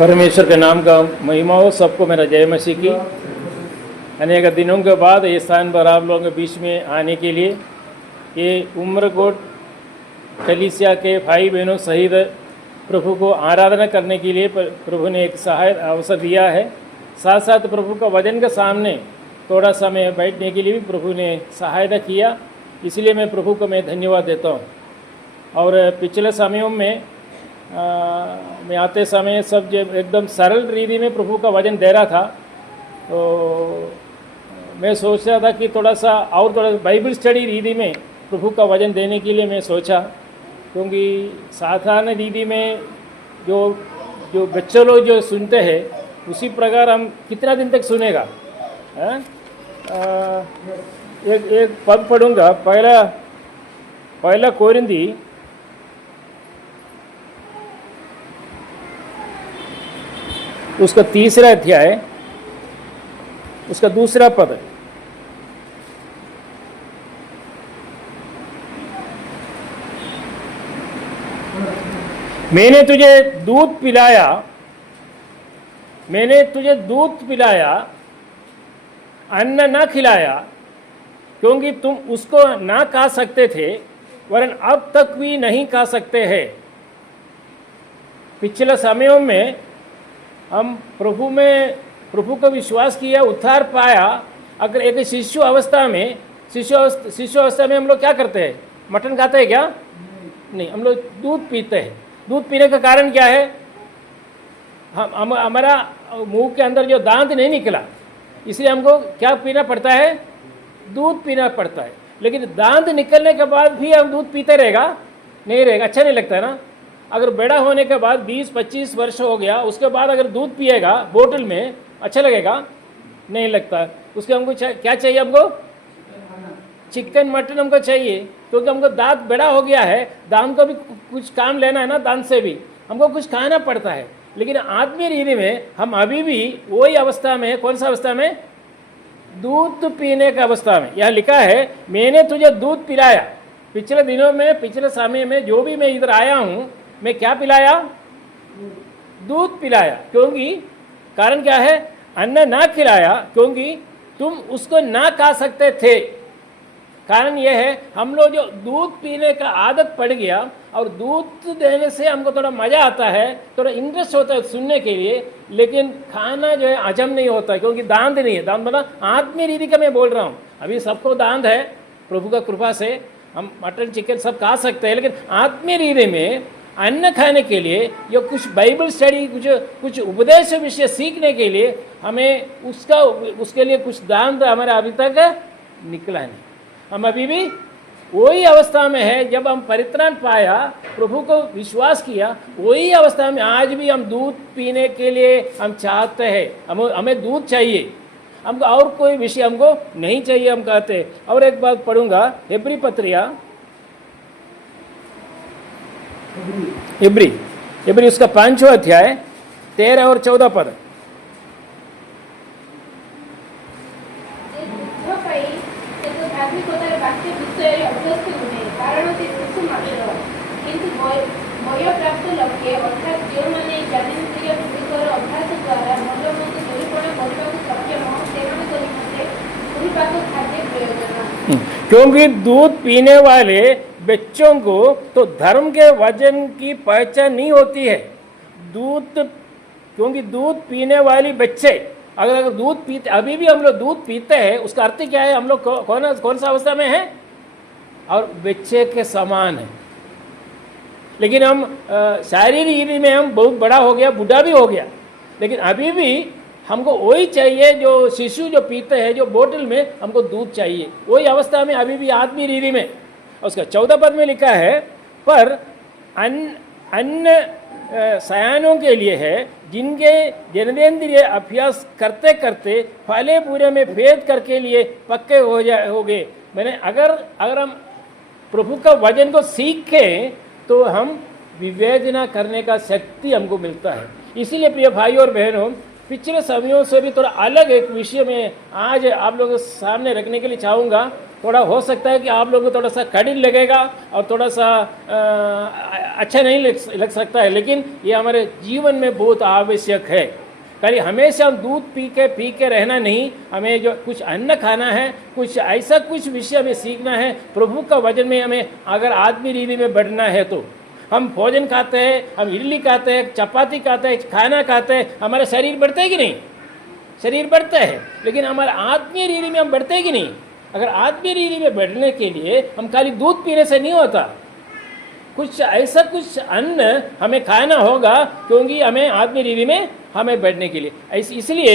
परमेश्वर के नाम का महिमा हो। सबको मेरा जय मसीह की। अनेक दिनों के बाद इस स्थान पर आप लोगों के बीच में आने के लिए ये उम्रकोट कलीसिया के भाई बहनों सहित प्रभु को आराधना करने के लिए प्रभु ने एक सहायक अवसर दिया है। साथ साथ प्रभु का वचन के सामने थोड़ा समय बैठने के लिए भी प्रभु ने सहायता किया, इसलिए मैं प्रभु को मैं धन्यवाद देता हूँ। और पिछले समयों में मैं आते समय सब जो एकदम सरल रीति में प्रभु का वचन दे रहा था, तो मैं सोच रहा था कि थोड़ा बाइबल स्टडी रीति में प्रभु का वचन देने के लिए मैं सोचा, क्योंकि साधारण रीति में जो बच्चे लोग जो सुनते हैं उसी प्रकार हम कितना दिन तक सुनेगा। एक पद पढ़ूंगा, पहला कोरिन्थी उसका 3रा अध्याय उसका 2रा पद। मैंने तुझे दूध पिलाया, अन्न ना खिलाया, क्योंकि तुम उसको ना खा सकते थे, वरन अब तक भी नहीं खा सकते हैं। पिछले समयों में हम प्रभु को विश्वास किया, उद्धार पाया। अगर एक शिशु अवस्था में हम लोग क्या करते हैं? मटन खाते हैं क्या? नहीं, हम लोग दूध पीते हैं। दूध पीने का कारण क्या है? हमारा मुंह के अंदर जो दांत नहीं निकला, इसलिए हमको क्या पीना पड़ता है? दूध पीना पड़ता है। लेकिन दांत निकलने के बाद भी हम दूध पीते रहेगा? नहीं रहेगा, अच्छा नहीं लगता है ना। अगर बड़ा होने के बाद 20-25 वर्ष हो गया, उसके बाद अगर दूध पिएगा बोतल में, अच्छा लगेगा? नहीं लगता। उसके हमको क्या चाहिए? हमको चिकन मटन हमको चाहिए, क्योंकि हमको दांत बड़ा हो गया है। दांत को भी कुछ काम लेना है ना, दांत से भी हमको कुछ खाना पड़ता है। लेकिन आत्मीय रीति में हम अभी भी वही अवस्था में, कौन सा अवस्था में? दूध पीने का अवस्था में। यह लिखा है, मैंने तुझे दूध पिलाया। पिछले दिनों में, पिछले समय में जो भी मैं इधर आया हूँ, मैं क्या पिलाया? दूध पिलाया। क्योंकि कारण क्या है? अन्न ना खिलाया, क्योंकि तुम उसको ना खा सकते थे। कारण यह है, हम लोग जो दूध पीने का आदत पड़ गया, और दूध देने से हमको थोड़ा मज़ा आता है, थोड़ा इंटरेस्ट होता है सुनने के लिए, लेकिन खाना जो है हजम नहीं होता है, क्योंकि दांत नहीं है। दांत मतलब आत्मीय रीति का मैं बोल रहा हूँ। अभी सबको दांत है, प्रभु का कृपा से हम मटन चिकन सब खा सकते हैं। लेकिन आत्मीय रीति में अन्न खाने के लिए या कुछ बाइबल स्टडी, कुछ उपदेश विषय सीखने के लिए हमें उसके लिए कुछ दांत हमारे अभी तक निकला नहीं। हम अभी भी वही अवस्था में है। जब हम परित्राण पाया, प्रभु को विश्वास किया, वही अवस्था में आज भी हम दूध पीने के लिए हम चाहते हैं। हमें दूध चाहिए, हमको और कोई विषय हमको नहीं चाहिए, हम कहते हैं। और एक बात पढ़ूंगा, इब्री पत्रिया, इब्री उसका 5वां अध्याय 13 और 14 पद। क्योंकि दूध पीने वाले बच्चों को तो धर्म के वचन की पहचान नहीं होती है। क्योंकि दूध पीने वाली बच्चे अगर दूध पीते, अभी भी हम लोग दूध पीते हैं, उसका अर्थ क्या है? हम लोग कौन सा अवस्था में है? और बच्चे के समान है। लेकिन हम शारीरिक रीति में हम बहुत बड़ा हो गया, बूढ़ा भी हो गया, लेकिन अभी भी हमको वही चाहिए जो शिशु जो पीते हैं, जो बोतल में हमको दूध चाहिए। वही अवस्था में अभी भी आत्मीय रीति में। उसका 14 पद में लिखा है, पर अन्न सयानों के लिए है, जिनके जननेन्द्रिय अभ्यास करते करते फले पूरे में भेद करके लिए पक्के हो गए। मैंने अगर हम प्रभु का वचन को सीखें तो हम विवेचना करने का शक्ति हमको मिलता है। इसीलिए प्रिय भाई और बहनों, पिछले समयों से भी थोड़ा अलग एक विषय में आज आप लोगों के सामने रखने के लिए चाहूँगा। थोड़ा हो सकता है कि आप लोगों को थोड़ा सा कठिन लगेगा और थोड़ा सा अच्छा नहीं लग सकता है, लेकिन ये हमारे जीवन में बहुत आवश्यक है। खाली हमेशा हम दूध पी के रहना नहीं, हमें जो कुछ अन्न खाना है, कुछ ऐसा कुछ विषय हमें सीखना है प्रभु का वचन में। हमें अगर आत्मीय रीति में बढ़ना है तो हम भोजन खाते हैं, हम इडली खाते हैं, चपाती खाते हैं, खाना खाते हैं, हमारा शरीर बढ़ता है कि नहीं? शरीर बढ़ता है, लेकिन हमारा आत्मीय रीति में हम बढ़ते हैं कि नहीं? अगर आत्मीय रीति में बढ़ने के लिए हम खाली दूध पीने से नहीं होता, कुछ ऐसा कुछ अन्न हमें खाना होगा, क्योंकि हमें आत्मीय रीति में हमें बढ़ने के लिए। इसलिए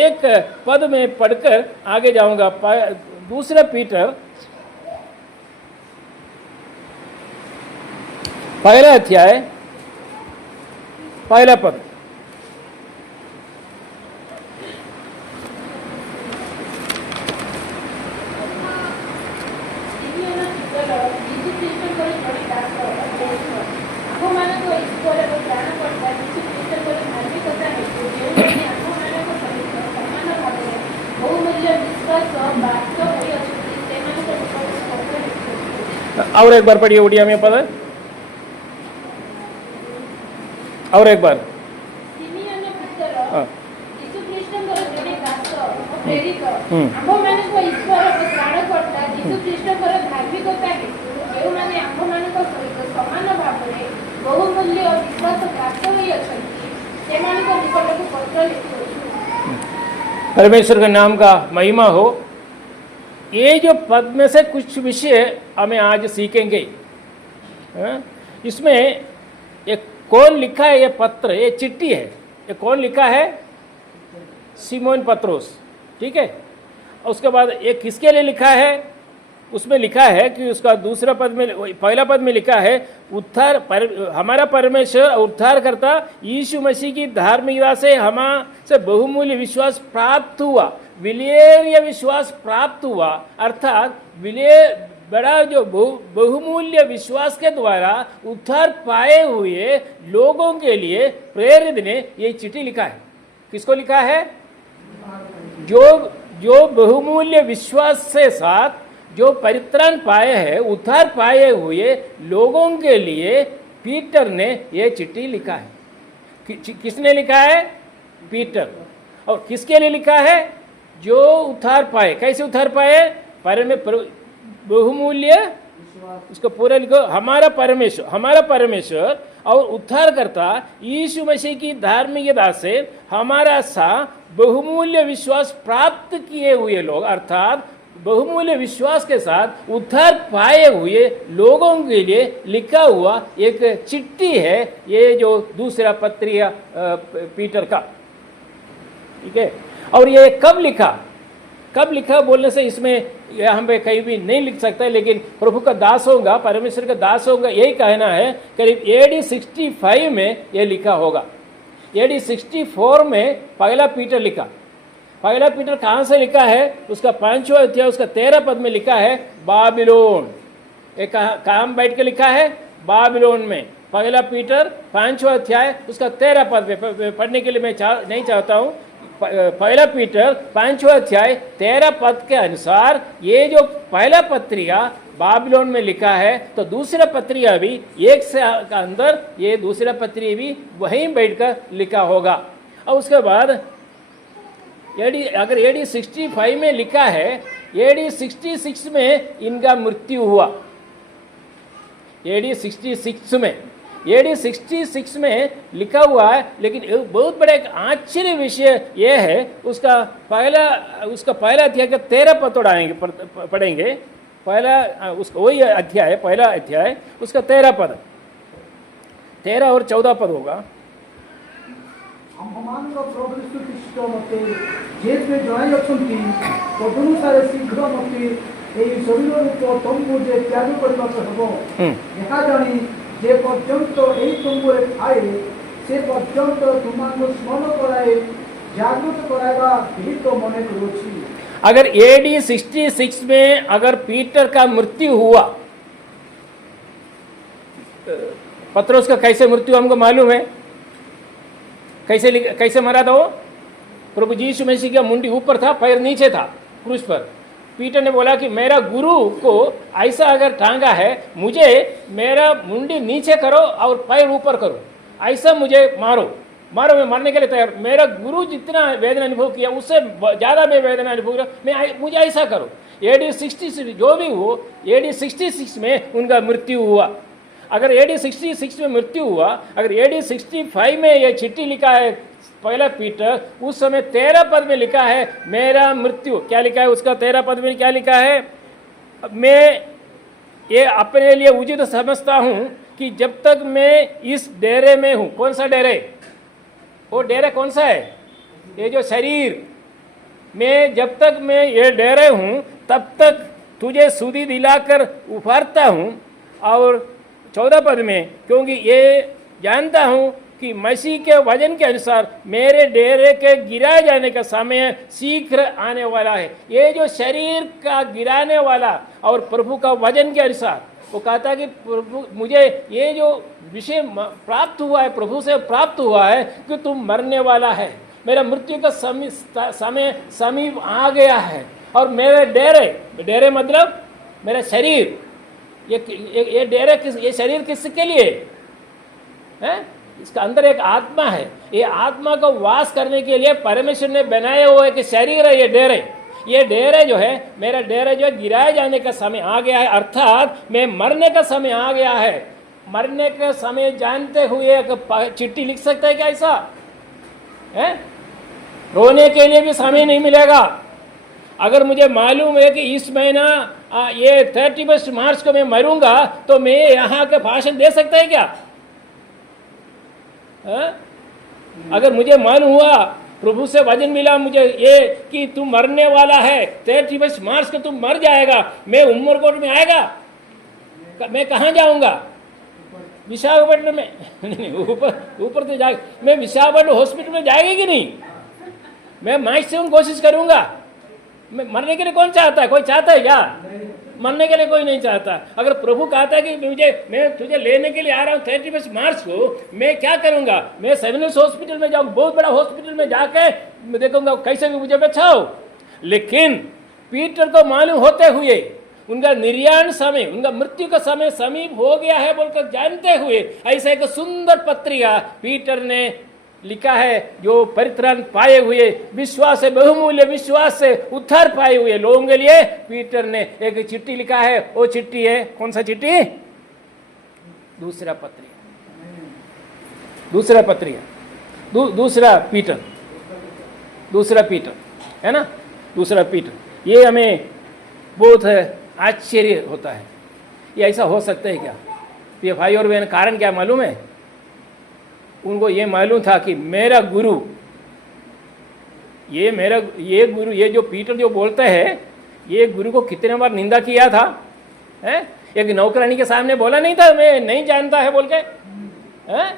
एक पद में पढ़कर आगे जाऊंगा। दूसरा पीटर पहला अध्याय पहला पद। और एक बार पढ़िए उड़िया में पद, और एक बार। परमेश्वर के नाम का महिमा हो। ये जो पद में से कुछ विषय हमें आज सीखेंगे। इसमें एक कौन लिखा है? ये पत्र, ये चिट्ठी है। ये कौन लिखा है? सिमोन पत्रोस, ठीक है। उसके बाद ये किसके लिए लिखा है? उसमें लिखा है कि उसका दूसरा पद में, पहला पद में लिखा है हमारा परमेश्वर उद्धार करता यीशु मसीह की धार्मिकता से हमारे बहुमूल्य विश्वास प्राप्त हुआ, विलेय विश्वास प्राप्त हुआ, अर्थात बड़ा जो बहुमूल्य विश्वास के द्वारा उद्धार पाए हुए लोगों के लिए प्रेरित ने ये चिट्ठी लिखा है। किसको लिखा है? जो बहुमूल्य विश्वास से साथ जो परित्राण पाए हैं, उद्धार पाए हुए लोगों के लिए पीटर ने यह चिट्ठी लिखा है। किसने लिखा है? पीटर। और किसके लिए लिखा है? जो उद्धार पाए। कैसे उद्धार पाए? बहुमूल्य, उसको पूरा लिखो, हमारा परमेश्वर और उद्धारकर्ता यीशु मसीह की धार्मिकता से हमारा सा बहुमूल्य विश्वास प्राप्त किए हुए लोग, अर्थात बहुमूल्य विश्वास के साथ उद्धार पाए हुए लोगों के लिए लिखा हुआ एक चिट्ठी है। ये जो दूसरा पत्रिया पीटर का, ठीक है। और ये कब लिखा बोलने से इसमें हम पे कहीं भी नहीं लिख सकता है, लेकिन प्रभु का दास होगा, परमेश्वर का दास होगा, यही कहना है। करीब AD 65 में ये लिखा होगा। AD 64 में पहला पीटर लिखा। पहला पीटर कहाँ से लिखा है? उसका 5वां अध्याय उसका 13 पद में लिखा है बाबिलोन। एक कहाँ बैठ के लिखा है? बाबिलोन में। पहला पीटर 5वां अध्याय उसका 13 पद पढ़ने के लिए मैं नहीं चाहता हूँ। पहला पीटर 5वां अध्याय 13 पद के अनुसार ये जो पहला पत्रिका बाबिलोन में लिखा है, तो दूसरा पत्रिका भी एक से का अंदर ये दूसरा पत्रिका भी वहीं बैठकर लिखा होगा। और उसके बाद अगर AD 65 में लिखा है, AD 66 में इनका मृत्यु हुआ। AD 66 में लिखा हुआ है। लेकिन बहुत बड़ा एक आश्चर्य विषय यह है, उसका पहला अध्याय का 13 पद पढ़ेंगे। उसका वही अध्याय, पहला अध्याय उसका 13 पद, 13 और 14 पद होगा। जे पर्यंत एई तंबुरे थाए से पर्यंत तुमाको स्मरण कराए जागृत कराएगा ही तो मने करूची। अगर AD 66 में अगर पीटर का मृत्यु हुआ, पत्रोस का कैसे मृत्यु हमको मालूम है। कैसे मरा था वो? प्रभु यीशु मसीह का मुंडी ऊपर था, पैर नीचे था क्रूस पर। पीटर ने बोला कि मेरा गुरु को ऐसा अगर टांगा है, मुझे मेरा मुंडी नीचे करो और पैर ऊपर करो, ऐसा मुझे मारो, मारो, मैं मरने के लिए तैयार। मेरा गुरु जितना वेदना अनुभव किया उससे ज़्यादा मैं वेदना अनुभव किया, मुझे ऐसा करो। AD 66 जो भी हो, AD 66 में उनका मृत्यु हुआ। अगर AD 66 में मृत्यु हुआ, अगर AD 65 में ये चिट्ठी लिखा है पहला पीटर, उस समय 13 पद में लिखा है मेरा मृत्यु। क्या लिखा है उसका 13 पद में? क्या लिखा है? मैं ये अपने लिए उचित समझता हूँ कि जब तक मैं इस डेरे में हूँ। कौन सा डेरे? वो डेरे कौन सा है? ये जो शरीर में, जब तक मैं ये डेरे हूँ तब तक तुझे सुधि दिलाकर उभारता हूँ। और 14 पद में, क्योंकि ये जानता हूँ कि मसीह के वजन के अनुसार मेरे डेरे के गिराए जाने का समय शीघ्र आने वाला है। ये जो शरीर का गिराने वाला और प्रभु का वजन के अनुसार, वो कहता है कि प्रभु मुझे ये जो विषय प्राप्त हुआ है, प्रभु से प्राप्त हुआ है कि तुम मरने वाला है, मेरा मृत्यु का समय समीप आ गया है। और मेरे डेरे मतलब मेरा शरीर, ये डेरे ये शरीर किसके लिए है? इसका अंदर एक आत्मा है। ये आत्मा को वास करने के लिए परमेश्वर ने बनाए हुए एक शरीर है ये डेरे। ये डेरे जो है, मेरा डेरे जो है गिराए जाने का समय आ गया है, अर्थात मैं मरने का समय आ गया है। मरने का समय जानते हुए एक चिट्ठी लिख सकता है क्या ऐसा है? रोने के लिए भी समय नहीं मिलेगा। अगर मुझे मालूम है कि इस महीना ये 31 मार्च को मैं मरूंगा, तो मैं यहाँ का भाषण दे सकता है क्या? अगर मुझे मालूम हुआ, प्रभु से वचन मिला मुझे ये कि तू मरने वाला है, 31 मार्च को तुम मर जाएगा, मैं उमरकोट में आएगा, मैं कहाँ जाऊंगा? विशाखापट्टनम में ऊपर तो जाए, मैं विशाखापट्टनम हॉस्पिटल में जाएगी कि नहीं? मैं मैक्सिमम कोशिश करूंगा। मैं मरने के लिए कौन चाहता है? कोई चाहता है क्या? मरने के लिए कोई नहीं चाहता। अगर प्रभु कहता है कि मैं तुझे लेने के लिए आ रहा हूँ 31 मार्च को, मैं क्या करूंगा? मैं सेविनस हॉस्पिटल में जाऊँ, बहुत बड़ा हॉस्पिटल में जाके देखूंगा कैसे भी मुझे बचाओ। लेकिन पीटर को मालूम होते हुए, उनका निर्याण समय, उनका मृत्यु का समय समीप हो गया है बोलकर जानते हुए, ऐसा एक सुंदर पत्रिका पीटर ने लिखा है। जो परित्राण पाए हुए, विश्वास से, बहुमूल्य विश्वास से उद्धार पाए हुए लोगों के लिए पीटर ने एक चिट्ठी लिखा है। वो चिट्ठी है, कौन सा चिट्ठी? दूसरा पत्रिका, दूसरा पीटर है ना, दूसरा पीटर। ये हमें बहुत आश्चर्य होता है, ये ऐसा हो सकता है क्या? ये भाई और बहन, कारण क्या मालूम है? उनको ये मालूम था कि मेरा गुरु, ये जो पीटर जो बोलता है, ये गुरु को कितने बार निंदा किया था है? एक नौकरानी के सामने बोला नहीं था मैं नहीं जानता है बोल के है?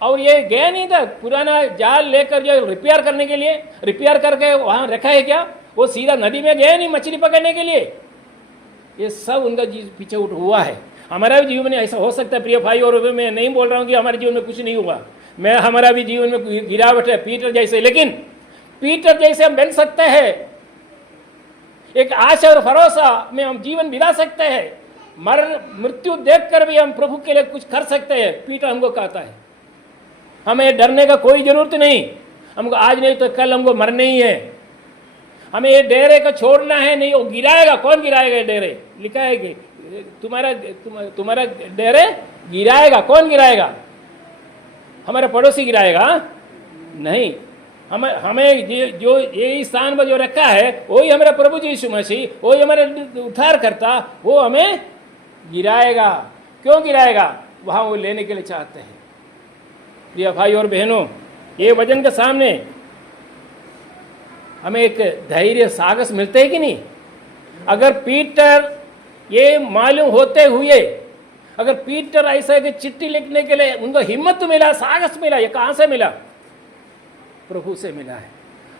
और ये गया नहीं था पुराना जाल लेकर जो रिपेयर करने के लिए, रिपेयर करके वहाँ रखा है क्या? वो सीधा नदी में गया नहीं मछली पकड़ने के लिए। ये सब उनका पीछे उठ हुआ है। हमारा भी जीवन में ऐसा हो सकता है प्रिय भाई, और मैं नहीं बोल रहा हूँ कि हमारे जीवन में कुछ नहीं हुआ, हमारा भी जीवन में गिरावट है पीटर जैसे। लेकिन पीटर जैसे हम बन सकते हैं, एक आशा और भरोसा में हम जीवन बिता सकते हैं। मृत्यु देखकर भी हम प्रभु के लिए कुछ कर सकते हैं। पीटर हमको कहता है हमें डरने का कोई जरूरत नहीं, हमको आज नहीं तो कल हमको मरना ही है। हमें ये डेरे को छोड़ना है नहीं, वो गिराएगा। कौन गिराएगा ये डेरे? लिखा है कि तुम्हारा डेरे गिराएगा। कौन गिराएगा? हमारा पड़ोसी गिराएगा नहीं। हमें जो ये स्थान पर जो रखा है वही हमारा प्रभु यीशु मसीह, वही हमारे उद्धार करता, वो हमें गिराएगा। क्यों गिराएगा? वहाँ वो लेने के लिए चाहते हैं। प्रिय भाई और बहनों, ये वचन के सामने हमें एक धैर्य साहस मिलते है कि नहीं? अगर पीटर ये मालूम होते हुए, अगर पीटर ऐसा कि चिट्ठी लिखने के लिए उनको हिम्मत मिला, साहस मिला, ये कहाँ से मिला? प्रभु से मिला है।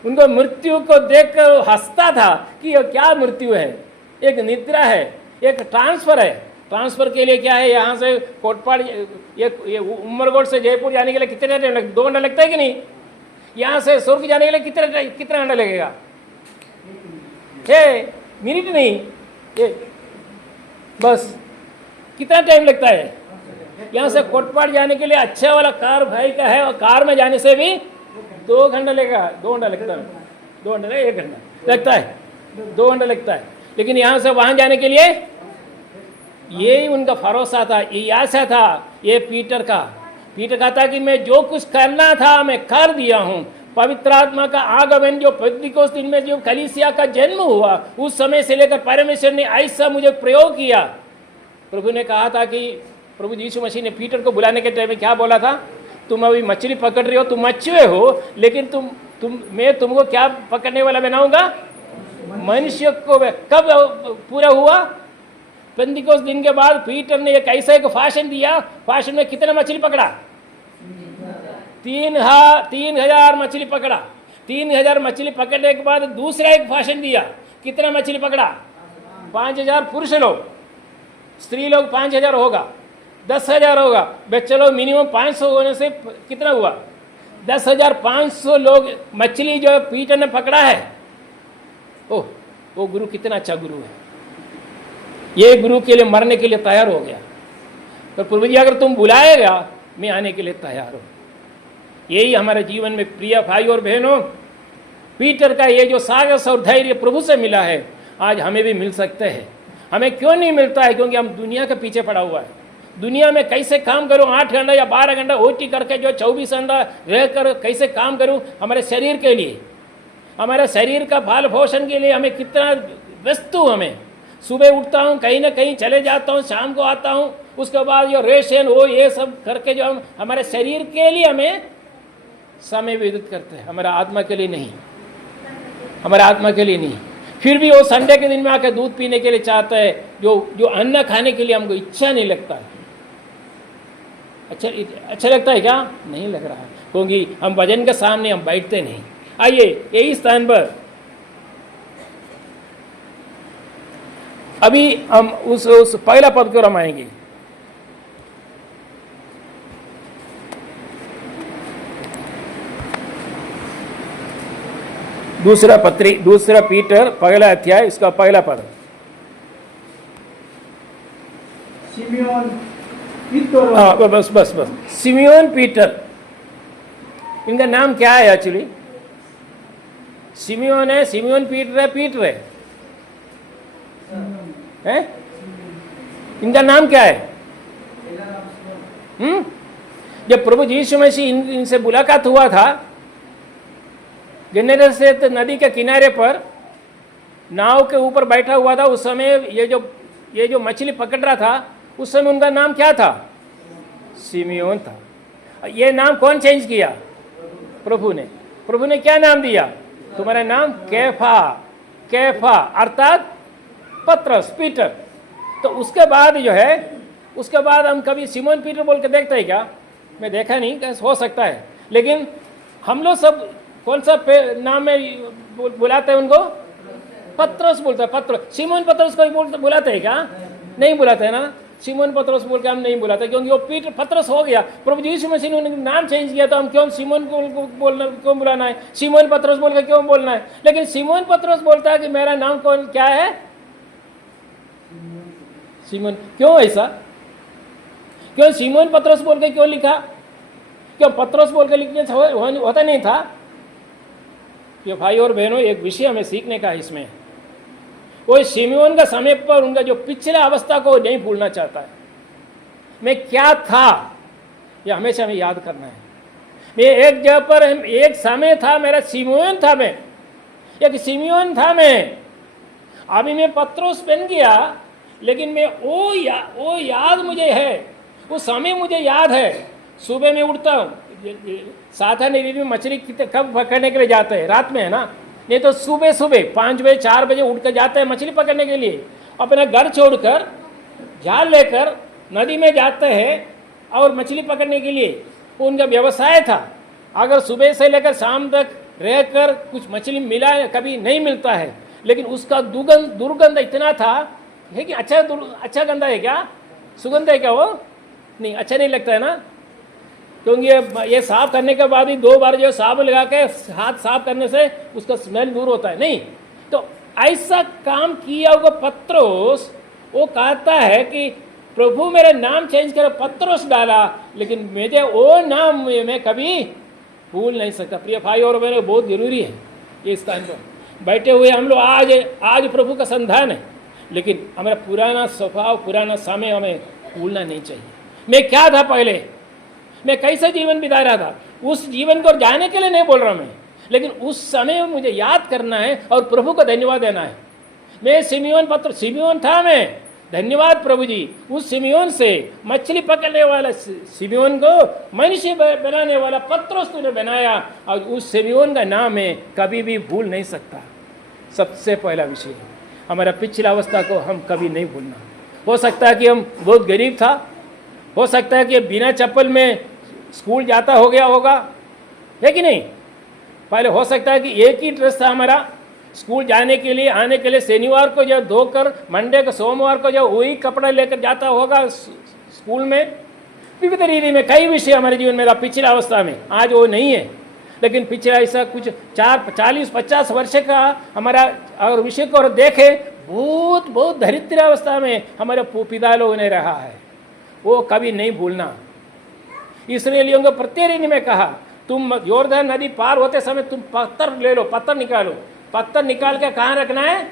उनको मृत्यु को देखकर हंसता था कि ये क्या मृत्यु है? एक निद्रा है, एक ट्रांसफर है। ट्रांसफर के लिए क्या है? यहाँ से कोटपाड़, ये उमरकोट से जयपुर जाने के लिए कितने घंटे 2 घंटा लगता है कि नहीं? यहाँ से सुर्ख जाने के लिए कितना घंटा लगेगा? मिनट नहीं, ये बस कितना टाइम लगता है। यहाँ से कोटपाड़ जाने के लिए अच्छा वाला कार भाई का है, और कार में जाने से भी 2 घंटा लगेगा, 2 घंटा लगता है, 2 घंटा 1 घंटा लगता है, 2 घंटा लगता है। लेकिन यहाँ से वहाँ जाने के लिए ये उनका भरोसा था, ये आशा था, ये पीटर का था कि मैं जो कुछ करना था मैं कर दिया हूँ। पवित्र आत्मा का आगमन जो पेंतिकोस दिन में जो कलीसिया का जन्म हुआ, उस समय से लेकर परमेश्वर ने ऐसा मुझे प्रयोग किया। प्रभु ने कहा था कि प्रभु यीशु मसीह ने पीटर को बुलाने के टाइम में क्या बोला था, तुम अभी मछली पकड़ रहे हो, तुम मछुए हो, लेकिन मैं तुमको क्या पकड़ने वाला बनाऊंगा, मनुष्य को। कब पूरा हुआ, पेंतिकोस दिन के बाद पीटर ने एक ऐसा एक भाषण दिया। भाषण में कितना मछली पकड़ा, 3000 मछली पकड़ा। 3000 मछली पकड़ने के बाद दूसरा एक भाषण दिया, कितना मछली पकड़ा, 5000 पुरुष लोग, स्त्री लोग 5000 होगा, 10,000 होगा। चलो मिनिमम 500 होने से कितना हुआ, 10,500 लोग मछली जो पीटर ने पकड़ा है। ओह, वो गुरु कितना अच्छा गुरु है, ये गुरु के लिए मरने के लिए तैयार हो गया। तो प्रभु जी अगर तुम बुलाएगा, मैं आने के लिए तैयार हूँ। यही हमारे जीवन में प्रिय भाई और बहनों, पीटर का ये जो साहस और धैर्य प्रभु से मिला है, आज हमें भी मिल सकते हैं। हमें क्यों नहीं मिलता है, क्योंकि हम दुनिया के पीछे पड़ा हुआ है। दुनिया में कैसे काम करूं, 8 घंटा या 12 घंटा ओटी करके जो 24 घंटा रहकर कैसे काम करूं, हमारे शरीर के लिए, हमारे शरीर का बाल पोषण के लिए हमें कितना व्यस्त हूं। हमें सुबह उठता हूं, कहीं ना कहीं चले जाता हूं, शाम को आता हूं, उसके बाद जो रेशन हो ये सब करके जो हम हमारे शरीर के लिए हमें समय व्यतीत करते हैं, हमारा आत्मा के लिए नहीं, हमारे आत्मा के लिए नहीं। फिर भी वो संडे के दिन में आकर दूध पीने के लिए चाहता है, जो अन्न खाने के लिए हमको इच्छा नहीं लगता है। अच्छा लगता है क्या, नहीं लग रहा है, क्योंकि हम वजन के सामने हम बैठते नहीं। आइए यही स्थान पर अभी हम उस पहला पद को हम आएंगे। दूसरा पीटर पहला अध्याय, इसका पहला पद। सिमियोन पीटर, हाँ बस सिमियोन पीटर, इनका नाम क्या है एक्चुअली, सिमियोन है, सिमियोन पीटर है, इनका नाम क्या है? जब प्रभु यीशु मसीह इनसे मुलाकात हुआ था गन्नेसरेत नदी के किनारे पर, नाव के ऊपर बैठा हुआ था, उस समय ये जो मछली पकड़ रहा था, उस समय उनका नाम क्या था? सिमियोन था। ये नाम कौन चेंज किया? प्रभु ने क्या नाम दिया? तुम्हारा नाम कैफा अर्थात पत्रस, पीटर। तो उसके बाद जो है, उसके बाद हम कभी सिमोन पीटर बोल के देखते हैं क्या? मैं देखा नहीं, कैसे हो सकता है, लेकिन हम लोग सब कौन सा नाम में बुलाते हैं उनको? पत्रस बोलता है, पत्रस। सिमोन पत्रस को बुलाते हैं क्या? नहीं बुलाते है ना, सिमोन पत्रस बोल के हम नहीं बुलाते, क्योंकि वो पीटर पत्रस हो गया। प्रभु यीशु मसीह ने उन्होंने नाम चेंज किया, तो हम क्यों सिमोन को बोलना, क्यों बुलाना है? सिमोन पत्रस बोल के क्यों बोलना है? लेकिन सिमोन पत्रस बोलता है कि मेरा नाम कौन क्या है? सिमोन। क्यों ऐसा? क्यों सिमोन पत्रस बोल के क्यों लिखा? क्यों पत्रस बोल के लिखने से होता नहीं था? ये भाई और बहनों, एक विषय हमें सीखने का है इसमें। वो सिमियोन का समय पर उनका जो पिछले अवस्था को नहीं भूलना चाहता है। मैं क्या था, ये हमेशा हमें याद करना है। मैं एक जगह पर, एक समय था, मेरा सिमियोन था, मैं एक सिमियोन था मैं। अभी मैं पत्रोस बन गया, लेकिन मैं वो याद मुझे है, वो समय मुझे याद है। सुबह में उठता हूँ, साधन नदी में मछली कब पकड़ने के लिए जाते हैं? रात में है ना, नहीं तो सुबह 5 बजे 4 बजे उठ कर जाते हैं मछली पकड़ने के लिए। अपना घर छोड़कर जाल लेकर नदी में जाते हैं और मछली पकड़ने के लिए, वो उनका व्यवसाय था। अगर सुबह से लेकर शाम तक रहकर कुछ मछली मिला, कभी नहीं मिलता है, लेकिन उसका दुर्गंध इतना था है कि अच्छा गंदा है क्या? सुगंध है क्या? वो नहीं, अच्छा नहीं लगता है ना, क्योंकि ये साफ करने के बाद ही 2 बार जो साबुन लगा के हाथ साफ करने से उसका स्मेल दूर होता है। नहीं, तो ऐसा काम किया हुआ पत्रोस वो कहता है कि प्रभु मेरा नाम चेंज करो, पत्रोस डाला, लेकिन मुझे वो नाम मैं कभी भूल नहीं सकता। प्रिय भाई और बहनों, बहुत जरूरी है ये स्थान पर बैठे हुए हम लोग आज प्रभु का संधान है, लेकिन हमारा पुराना स्वभाव, पुराना समय हमें भूलना नहीं चाहिए। मैं क्या था पहले, मैं कैसा जीवन बिता रहा था, उस जीवन को जाने के लिए नहीं बोल रहा मैं, लेकिन उस समय में मुझे याद करना है और प्रभु को धन्यवाद देना है। मैं सिमियोन था मैं, धन्यवाद प्रभु जी, उस सिमियोन से मछली पकड़ने वाला सिमियोन को मनुष्य बनाने वाला पत्रोस तूने बनाया, और उस सिमियोन का नाम मैं कभी भी भूल नहीं सकता। सबसे पहला विषय हमारा पिछला अवस्था को हम कभी नहीं भूलना। हो सकता है कि हम बहुत गरीब था, हो सकता है कि बिना चप्पल में स्कूल जाता हो गया होगा, है कि नहीं। पहले हो सकता है कि एक ही ड्रेस था हमारा स्कूल जाने के लिए, आने के लिए। शनिवार को जो धोकर मंडे को सोमवार को जो वही कपड़ा लेकर जाता होगा स्कूल में। विविध रीति में कई विषय हमारे जीवन में था पिछला अवस्था में, आज वो नहीं है। लेकिन पिछला ऐसा कुछ 40-50 वर्ष का हमारा अगर विषय को देखे, बहुत दरिद्रावस्था में हमारे पिता लोगों ने रहा है, वो कभी नहीं भूलना। इसराइलियों को प्रत्येक में कहा, तुम योरदान नदी पार होते समय तुम पत्थर ले लो, पत्थर निकालो, पत्थर निकाल के कहाँ रखना है,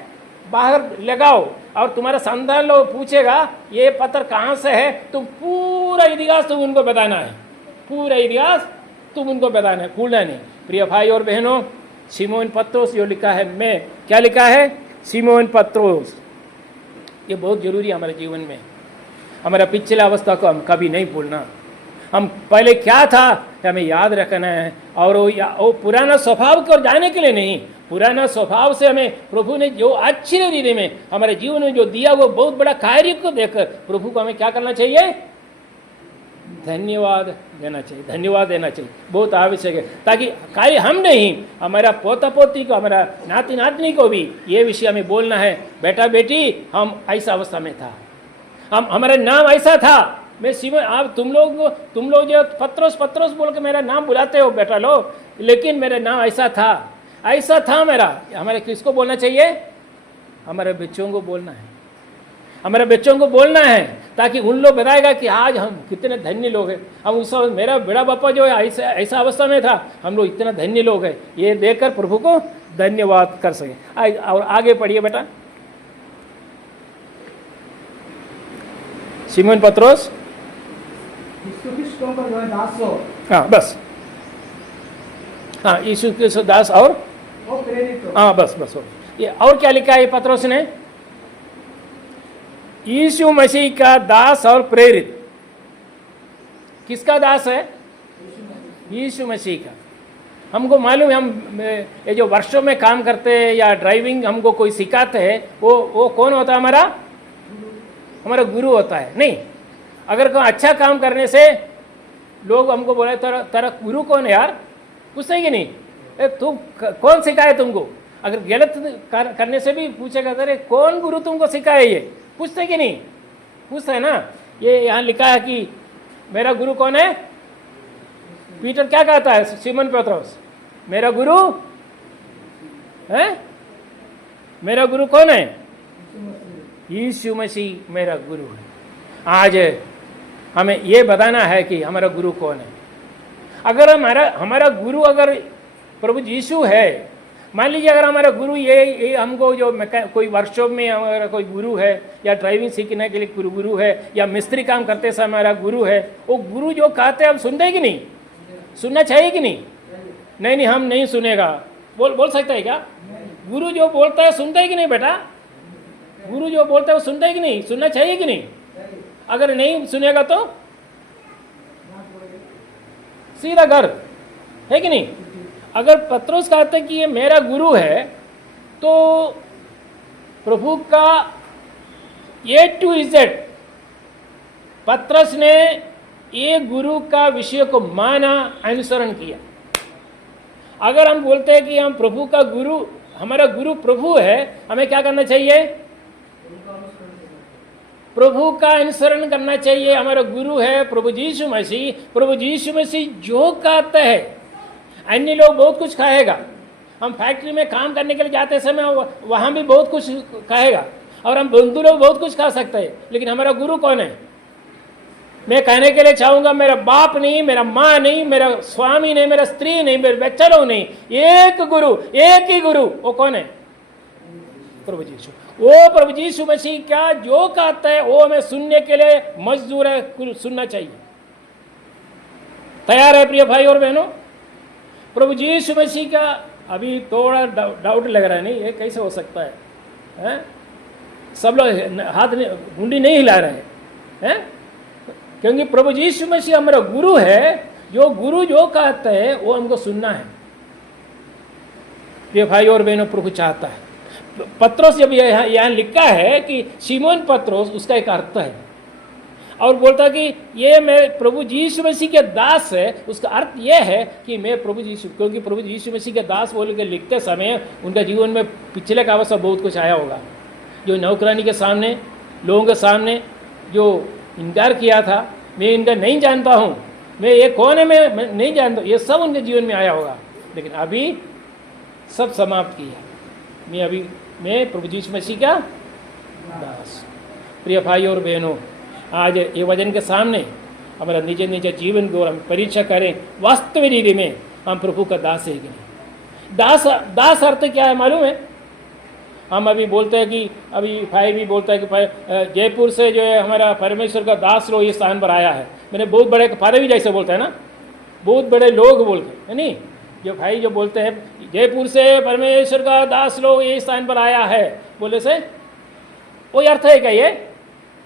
बाहर लगाओ, और तुम्हारा संतान लोग पूछेगा ये पत्थर कहाँ से है, तुम पूरा इतिहास तुम उनको बताना है, पूरा इतिहास तुम उनको बताना है, भूलना नहीं। प्रिय भाई और बहनों, सिमोन पत्रोस जो लिखा है, मैं क्या लिखा है, सिमोन पत्रोस, ये बहुत जरूरी है हमारे जीवन में। हमारा पिछला अवस्था को हम कभी नहीं भूलना। हम पहले क्या था हमें याद रखना है, और वो पुराना स्वभाव को जाने के लिए नहीं, पुराना स्वभाव से हमें प्रभु ने जो अच्छी रीति में हमारे जीवन में जो दिया वो बहुत बड़ा कार्य को देखकर प्रभु को हमें क्या करना चाहिए, धन्यवाद देना चाहिए, धन्यवाद देना चाहिए, बहुत आवश्यक है। ताकि खाली हम नहीं, हमारा पोता पोती को, हमारा नाती नातनी को भी ये विषय हमें बोलना है, बेटा बेटी हम ऐसा अवस्था में था, हमारा नाम ऐसा था। मैं सिमोन, आप तुम लोग जो पत्रोस बोल के मेरा नाम बुलाते हो बेटा लोग, लेकिन मेरा नाम ऐसा था मेरा। हमारे किसको बोलना चाहिए, हमारे बच्चों को बोलना है, हमारे बच्चों को बोलना है, ताकि उन लोग बताएगा कि आज हम कितने धन्य लोग हैं। हम उस मेरा बड़ा पापा जो है ऐसा अवस्था में था, हम लोग इतना धन्य लोग हैं, ये देखकर प्रभु को धन्यवाद कर सके। और आगे पढ़िए बेटा, सिमोन पत्रोस, हाँ बस, हाँ यीशु के दास और हाँ बस ये और क्या लिखा है पत्रोस ने, यीशु मसीह का दास और प्रेरित। किसका दास है, यीशु मसीह का। हमको मालूम है, हम ये जो वर्षों में काम करते हैं या ड्राइविंग हमको कोई सिखाते हैं, वो कौन होता है, हमारा गुरु होता है। नहीं, अगर कोई अच्छा काम करने से लोग हमको बोले तेरा गुरु कौन है यार, पूछते हैं कि नहीं, तुम कौन सिखाए तुमको। अगर गलत करने से भी पूछेगा, अरे कौन गुरु तुमको सिखाए, ये पूछते कि नहीं, पूछते है ना। ये यहाँ लिखा है कि मेरा गुरु कौन है, पीटर क्या कहता है, सिमोन पत्रोस मेरा गुरु है, मेरा गुरु कौन है, यीशु मसीह मेरा गुरु है। आज हमें ये बताना है कि हमारा गुरु कौन है। अगर हमारा गुरु अगर प्रभु यीशु है, मान लीजिए अगर हमारा गुरु ये हमको जो कोई वर्कशॉप में हमारा कोई गुरु है, या ड्राइविंग सीखने के लिए गुरु है, या मिस्त्री काम करते समय हमारा गुरु है, वो गुरु जो कहते हैं हम सुनते हैं कि नहीं, सुनना चाहिए कि नहीं, नहीं हम नहीं सुनेगा, बोल सकता है क्या, गुरु जो बोलता है सुनता है कि नहीं बेटा, गुरु जो बोलता है वो सुनता है कि नहीं, सुनना चाहिए कि नहीं। अगर नहीं सुनेगा तो सीधा घर, है कि नहीं। अगर पत्रोस कहते हैं कि ये मेरा गुरु है, तो प्रभु का A to Z पत्रोस ने ये गुरु का विषय को माना, अनुसरण किया। अगर हम बोलते हैं कि हम प्रभु का गुरु, हमारा गुरु प्रभु है, हमें क्या करना चाहिए, प्रभु का अनुसरण करना चाहिए। हमारा गुरु है प्रभु यीशु मसीह। प्रभु यीशु मसीह जो कहते हैं, अन्य लोग बहुत कुछ खाएगा, हम फैक्ट्री में काम करने के लिए जाते समय वहाँ भी बहुत कुछ कहेगा, और हम बंधु लोग बहुत कुछ कह सकते हैं, लेकिन हमारा गुरु कौन है? मैं कहने के लिए चाहूँगा, मेरा बाप नहीं, मेरा माँ नहीं, मेरा स्वामी नहीं, मेरा स्त्री नहीं, मेरे बच्चा लोग नहीं, एक गुरु, एक ही गुरु, वो कौन है? प्रभु जी यीशु। वो प्रभु जी यीशु मसीह क्या जो कहता है वो हमें सुनने के लिए मजदूर है, सुनना चाहिए। तैयार है प्रिय भाई और बहनों? प्रभु जी यीशु मसीह का अभी थोड़ा डाउट लग रहा है, नहीं ये कैसे हो सकता है, हैं? सब लोग हाथ मुंडी नहीं हिला रहे हैं, क्योंकि प्रभु जी यीशु मसीह हमारा गुरु है। जो गुरु जो कहते हैं वो हमको सुनना है। प्रिय भाई और बहनों, प्रभु चाहता है। पत्रोस जब यहाँ लिखा है कि शिमोन पत्रोस, उसका एक अर्थ है, और बोलता कि ये मैं प्रभु जी यीशु मसीह के दास है। उसका अर्थ ये है कि मैं प्रभु जी यीशु, क्योंकि प्रभु जी यीशु मसीह के दास बोल के लिखते समय उनका जीवन में पिछले का अवस्था बहुत कुछ आया होगा। जो नौकरानी के सामने, लोगों के सामने जो इनकार किया था, मैं इनका नहीं जानता हूँ, मैं ये कौन है, मैं नहीं जानता, ये सब उनके जीवन में आया होगा। लेकिन अभी सब समाप्त किया। मैं प्रभु यीशु मसीह का दास। प्रिय भाई और बहनों, आज ये वचन के सामने हमारा निज निज जीवन को हम परीक्षा करें, वास्तविक रीति में हम प्रभु का दास है कि नहीं। दास अर्थ क्या है मालूम है? हम अभी बोलते हैं कि अभी भाई भी बोलता है कि जयपुर से जो है हमारा परमेश्वर का दास लोग इस स्थान पर आया है। मैंने बहुत बड़े फादर भी जैसे बोलता है ना, बहुत बड़े लोग बोलते है नहीं, जो भाई जो बोलते हैं जयपुर से परमेश्वर का दास लोग ये स्थान पर आया है बोले से, वो अर्थ है क्या? ये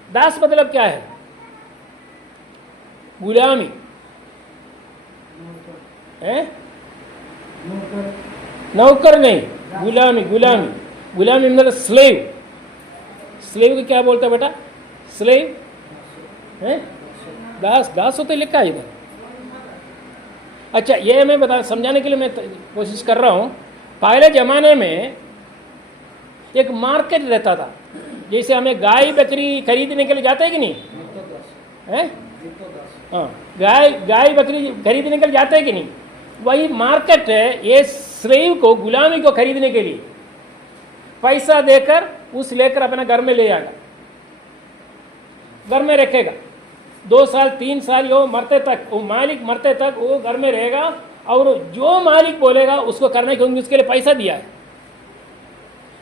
दास मतलब क्या है? गुलामी है, नौकर नहीं, गुलामी। गुलामी मतलब स्लेव। स्लेव को क्या बोलता है बेटा? स्लेव है, दास होते लिखा है इधर। अच्छा, ये मैं समझाने के लिए मैं कोशिश कर रहा हूँ। पहले जमाने में एक मार्केट रहता था, जैसे हमें गाय बकरी खरीदने के लिए जाते हैं कि नहीं है? हाँ, गाय बकरी खरीदने के लिए जाते हैं कि नहीं? वही मार्केट है ये स्लेव को, गुलामी को खरीदने के लिए। पैसा देकर उस लेकर अपना घर में ले आएगा, घर में रखेगा 2 साल 3 साल, वो मरते तक, वो मालिक मरते तक वो घर में रहेगा, और जो मालिक बोलेगा उसको करना, क्योंकि उसके लिए पैसा दिया है।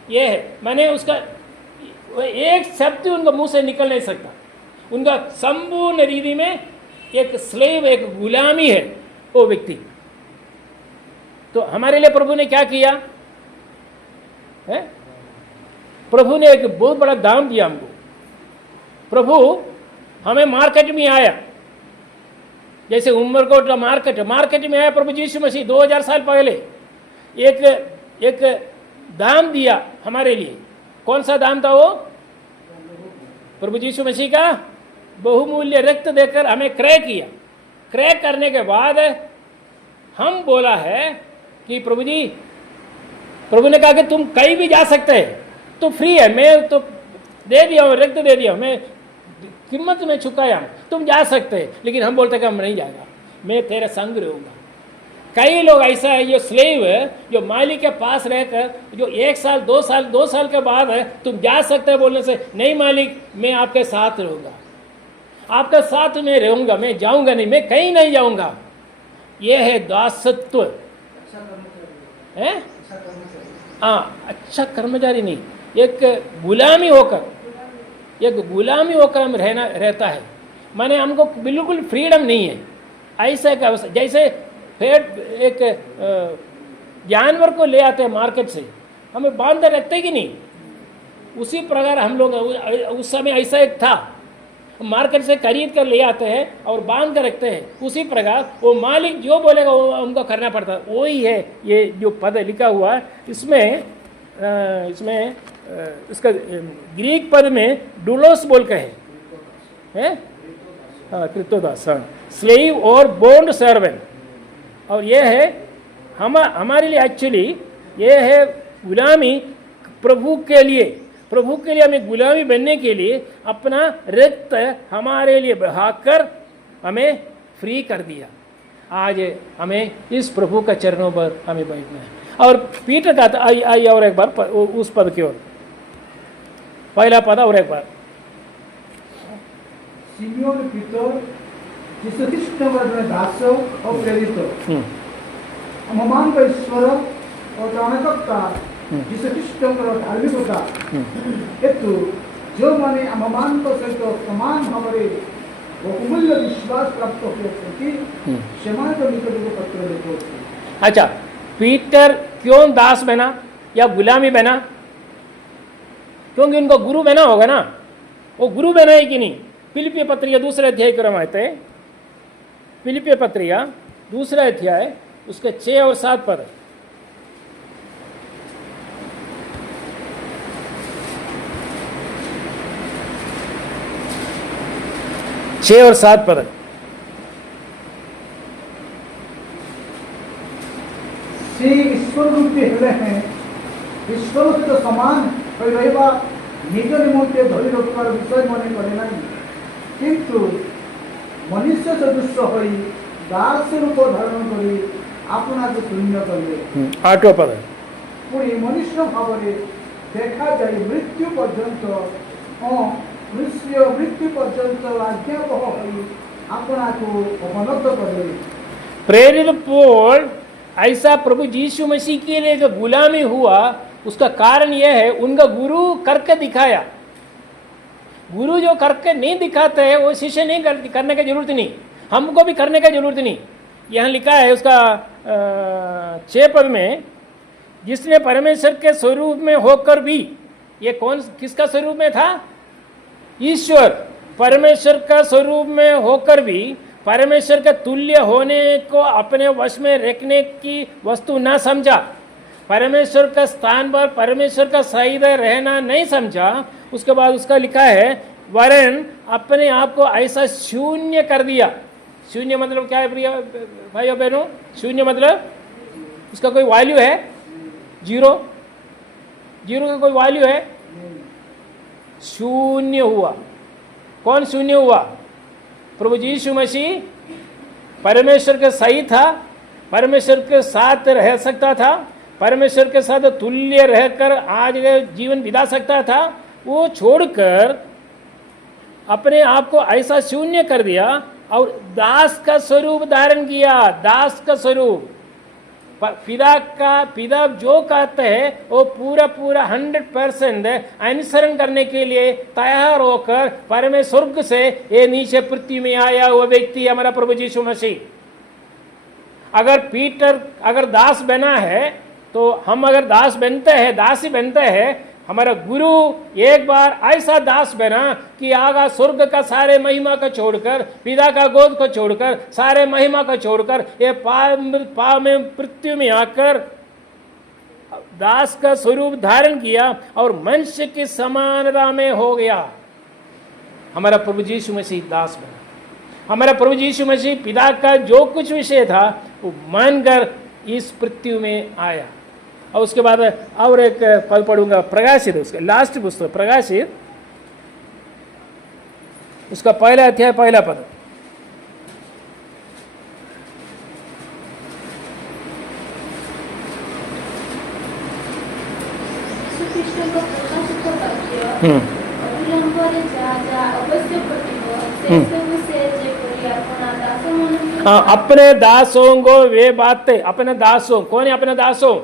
ये है, मैंने उसका एक शब्द उनका मुंह से निकल नहीं सकता। उनका संपूर्ण रीति में एक स्लेव, एक गुलामी है वो व्यक्ति। तो हमारे लिए प्रभु ने क्या किया है? प्रभु ने एक बहुत बड़ा दाम दिया हमको। प्रभु हमें मार्केट में आया, जैसे उमरकोट मार्केट में आया प्रभु यीशु मसीह 2000 साल पहले। एक दाम दिया हमारे लिए। कौन सा दाम था वो? प्रभु यीशु मसीह का बहुमूल्य रक्त देकर हमें क्रय किया। क्रय करने के बाद हम बोला है कि प्रभु जी, प्रभु ने कहा कि तुम कहीं भी जा सकते हैं, तो फ्री है, मैं तो दे दिया हूँ, रक्त दे दिया, मैं कीमत में चुकाया, तुम जा सकते हैं। लेकिन हम बोलते कि हम नहीं जाएगा, मैं तेरे संग रहूँगा। कई लोग ऐसा है, ये स्लेव है जो मालिक के पास रहकर जो 1 साल 2 साल के बाद है तुम जा सकते हैं, बोलने से नहीं मालिक मैं आपके साथ रहूँगा, आपके साथ में रहूँगा, मैं जाऊँगा नहीं, मैं कहीं नहीं जाऊँगा। ये है दासत्व है। हाँ, अच्छा कर्मचारी नहीं, एक गुलामी होकर हम रहता है। माने हमको बिल्कुल फ्रीडम नहीं है। ऐसा का जैसे एक जानवर को ले आते हैं मार्केट से, हमें बांध रखते कि नहीं, उसी प्रकार हम लोग उस समय ऐसा एक था, मार्केट से खरीद कर ले आते हैं और बांध कर रखते हैं। उसी प्रकार वो मालिक जो बोलेगा वो उनको करना पड़ता है। वही है ये जो पद लिखा हुआ है, इसमें इसका ग्रीक पद में डुलोस बोल के है, हाँ, क्रिप्टोदास, हाँ, स्लेव और बॉन्ड सर्वेंट। और ये है हमारे लिए, एक्चुअली ये है गुलामी। प्रभु के लिए हमें गुलामी बनने के लिए अपना रक्त हमारे लिए बहाकर हमें फ्री कर दिया। आज हमें इस प्रभु का चरणों पर हमें बैठना है। और पीटर का आइए और एक बार उस पद की ओर, पहला पद और एक बार। सिमियोन पीटर यीशु ख्रीष्टवर दास और प्रेरित अमान का ईश्वर और त्राणकर्ता यीशु ख्रीष्टवर धार्मिकता हेतु जो माने अमान सहित समान भाव बहुमूल्य विश्वास प्राप्त होती क्षमा को निकट को पत्र लिखो। अच्छा, पीटर क्यों दास बना या गुलामी बना? क्योंकि उनको गुरु बना होगा ना। वो गुरु बना है कि नहीं? फिलिपिय पत्रिका दूसरे अध्याय क्रम आते हैं, फिलिपिय पत्रिका दूसरा अध्याय उसके 6 और 7 पद। छः और 7 पद। से ईश्वर रूपी हेले हैं ईश्वर सहित समान हो रहिबा निज निमंते धरि रखिबार विषय मने करे नाही, किंतु मनुष्य सदृश होई दास रूप धारण करी आपना को शून्य कले। 8 पद। पुणी मनुष्य भाव देखा जाए मृत्यु पर्यंत मृत्यु पर्यंत आज्ञावह होई आपना को अवनत करे। प्रेरित पौल ऐसा प्रभु यीशु मसीह के लिए जो गुलामी हुआ उसका कारण यह है, उनका गुरु करके दिखाया। गुरु जो करके नहीं दिखाते हैं वो शिष्य नहीं करने की जरूरत नहीं, हमको भी करने की जरूरत नहीं। यहाँ लिखा है उसका 6 पद में, जिसने परमेश्वर के स्वरूप में होकर भी, ये कौन किसका स्वरूप में था? ईश्वर। परमेश्वर का स्वरूप में होकर भी परमेश्वर के तुल्य होने को अपने वश में रखने की वस्तु ना समझा, परमेश्वर का स्थान पर परमेश्वर का सहित रहना नहीं समझा। उसके बाद उसका लिखा है, वरन अपने आप को ऐसा शून्य कर दिया। शून्य मतलब क्या है प्रिय भाइयों बहनों? शून्य मतलब उसका कोई वैल्यू है? जीरो। जीरो का कोई वैल्यू है? शून्य हुआ। कौन शून्य हुआ? प्रभु यीशु मसीह परमेश्वर के सही था, परमेश्वर के साथ रह सकता था, परमेश्वर के साथ तुल्य रहकर आज जीवन बिता सकता था। वो छोड़कर अपने आप को ऐसा शून्य कर दिया और दास का स्वरूप धारण किया। दास का स्वरूप। पिता जो कहते हैं वो पूरा 100% अनुसरण करने के लिए तैयार होकर परमेश्वर से ये नीचे पृथ्वी में आया हुआ व्यक्ति हमारा प्रभु यीशु मसीह। अगर पीटर अगर दास बना है तो हम अगर दास बनते हैं, दासी बनते हैं, हमारा गुरु एक बार ऐसा दास बना कि आगा स्वर्ग का सारे महिमा को छोड़कर, पिता का गोद को छोड़कर, सारे महिमा को छोड़कर ये पाव में पृथ्वी में आकर दास का स्वरूप धारण किया और मनुष्य की समानता में हो गया। हमारा प्रभु यीशु मसीह दास बना। हमारा प्रभु यीशु मसीह पिता का जो कुछ विषय था वो मानकर इस पृथ्वी में आया। और उसके बाद और एक पद पढ़ूंगा, प्रकाशित, उसका लास्ट पुस्तक प्रकाशित, उसका पहला अध्याय पहला पद। अपने दासों को वे बातें, अपने दासों, कौन है अपने दासों?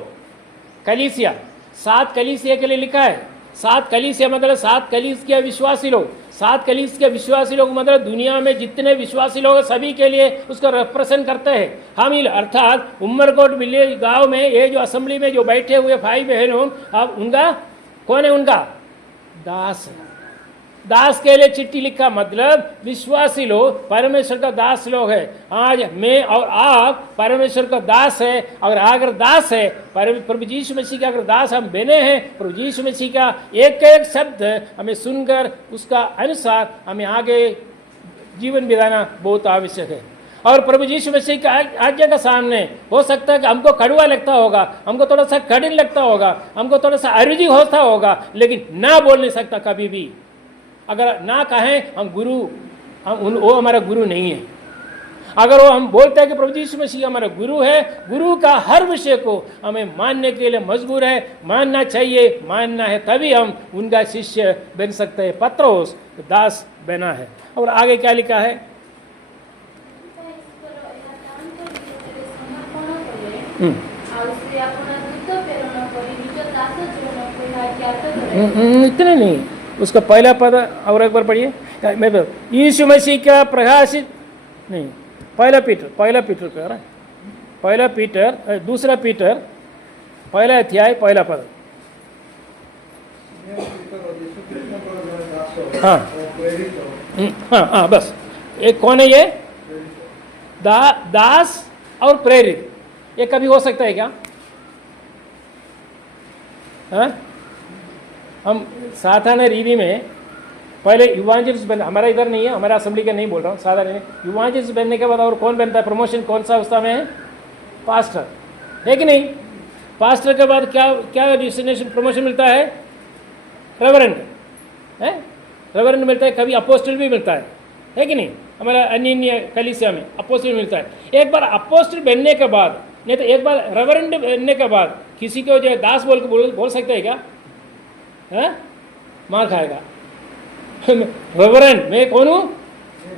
कलीसिया। 7 कलीसिया के लिए लिखा है। 7 कलीसिया मतलब 7 कलीसिया विश्वासी लोग। 7 कलीसिया विश्वासी लोग मतलब दुनिया में जितने विश्वासी लोग सभी के लिए उसका रिप्रेजेंट करते हैं। हम अर्थात उमरकोट विलेज गांव में ये जो असेंबली में जो बैठे हुए भाई बहन हो, अब उनका कौन है? उनका दास। दास के लिए चिट्ठी लिखा मतलब विश्वासी लोग परमेश्वर का दास लोग है। आज मैं और आप परमेश्वर का दास है। और अगर दास है, प्रभु यीशु मसीह का अगर दास हम बने हैं, प्रभु यीशु मसीह का एक एक शब्द हमें सुनकर उसका अनुसार हमें आगे जीवन बिताना बहुत आवश्यक है। और प्रभु यीशु मसीह का आज्ञा का सामने हो सकता है कि हमको कड़वा लगता होगा, हमको थोड़ा सा कठिन लगता होगा, हमको थोड़ा सा अरुचि होता होगा, लेकिन ना बोल नहीं सकता कभी भी। अगर ना कहें हम गुरु, वो हमारा गुरु नहीं है। अगर वो हम बोलते हैं कि प्रभु यीशु मसीह हमारा गुरु है, गुरु का हर विषय को हमें मानने के लिए मजबूर है, मानना चाहिए, मानना है, तभी हम उनका शिष्य बन सकते हैं। पत्रोस दास बना है। और आगे क्या लिखा है? इतने नहीं, उसका पहला पद और एक बार पढ़िए। मैं यीशु मसीह का प्रकाशित नहीं, पहला पीटर कह रहा है, पहला पीटर, दूसरा पीटर, पहला अध्याय, पहला पद। हाँ हाँ हाँ, बस एक कौन है ये? दास और प्रेरित। ये कभी हो सकता है क्या? हाँ, हम साधारण रीति में पहले इवांजलिस्ट बन, हमारा इधर नहीं है, हमारा असेंबली का नहीं बोल रहा हूँ, साधारण इवांजलिस्ट बनने के बाद और कौन बनता है? प्रमोशन कौन सा अवस्था में है? पास्टर है कि नहीं? पास्टर के बाद क्या क्या डिस्टिनेशन प्रमोशन मिलता है? रेवरेंड है, रेवरेंड मिलता है, कभी अपोस्टल भी मिलता है कि नहीं? हमारा अन्य कलीसिया में अपोस्टल मिलता है। एक बार अपोस्टल बनने के बाद, नहीं तो एक बार रेवरेंड बनने के बाद किसी को जो दास बोल सकते हैं क्या? है? मार खाएगा। रेवरेंड, मैं कौन हूँ?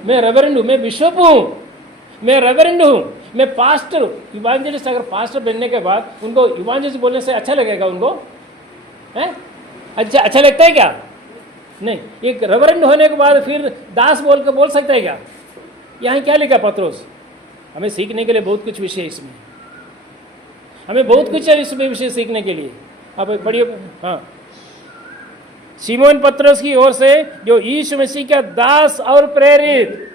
मैं रेवरेंड हूँ, मैं बिशप हूँ, मैं रेवरेंड हूँ, मैं पास्टर हूँ। इवांजलिस्ट अगर पास्टर बनने के बाद उनको इवांजलिस्ट बोलने से अच्छा लगेगा उनको? है? अच्छा लगता है क्या? नहीं। एक रेवरेंड होने के बाद फिर दास बोल सकता है क्या? यहाँ क्या लिखा पत्रोस? हमें सीखने के लिए बहुत कुछ विषय इसमें, हमें बहुत कुछ है इसमें विषय सीखने के लिए। आप पढ़िए। हाँ, सिमोन पत्रोस की ओर से जो यीशु मसीह का दास और प्रेरित,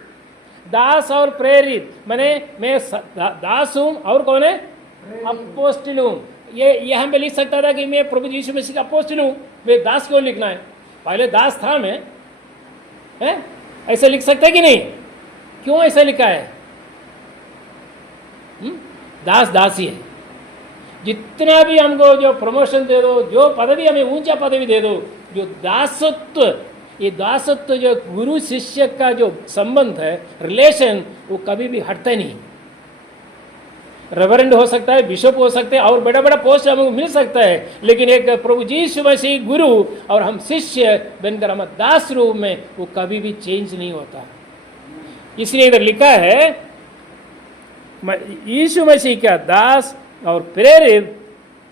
माने मैं दास हूँ और कौन है? अपोस्टल हूँ। ये यहाँ पे लिख सकता था कि मैं प्रभु यीशु मसीह का अपोस्टल हूँ, मैं दास क्यों लिखना है? पहले दास था मैं, है? ऐसा लिख सकता है कि नहीं? क्यों ऐसा लिखा है? दास ही है। जितना भी हमको जो प्रमोशन दे दो, जो पदवी हमें ऊंचा पदवी दे दो, जो दासत्व, ये दासत्व जो गुरु शिष्य का जो संबंध है, रिलेशन, वो कभी भी हटता नहीं। रेवरेंड हो सकता है, बिशप हो सकते हैं और बड़ा बड़ा पोस्ट हमें मिल सकता है, लेकिन एक प्रभु यीशु मसीह गुरु और हम शिष्य बनकर हम दास रूप में, वो कभी भी चेंज नहीं होता। इसलिए इधर लिखा है यीशु मसीह का दास और प्रेरित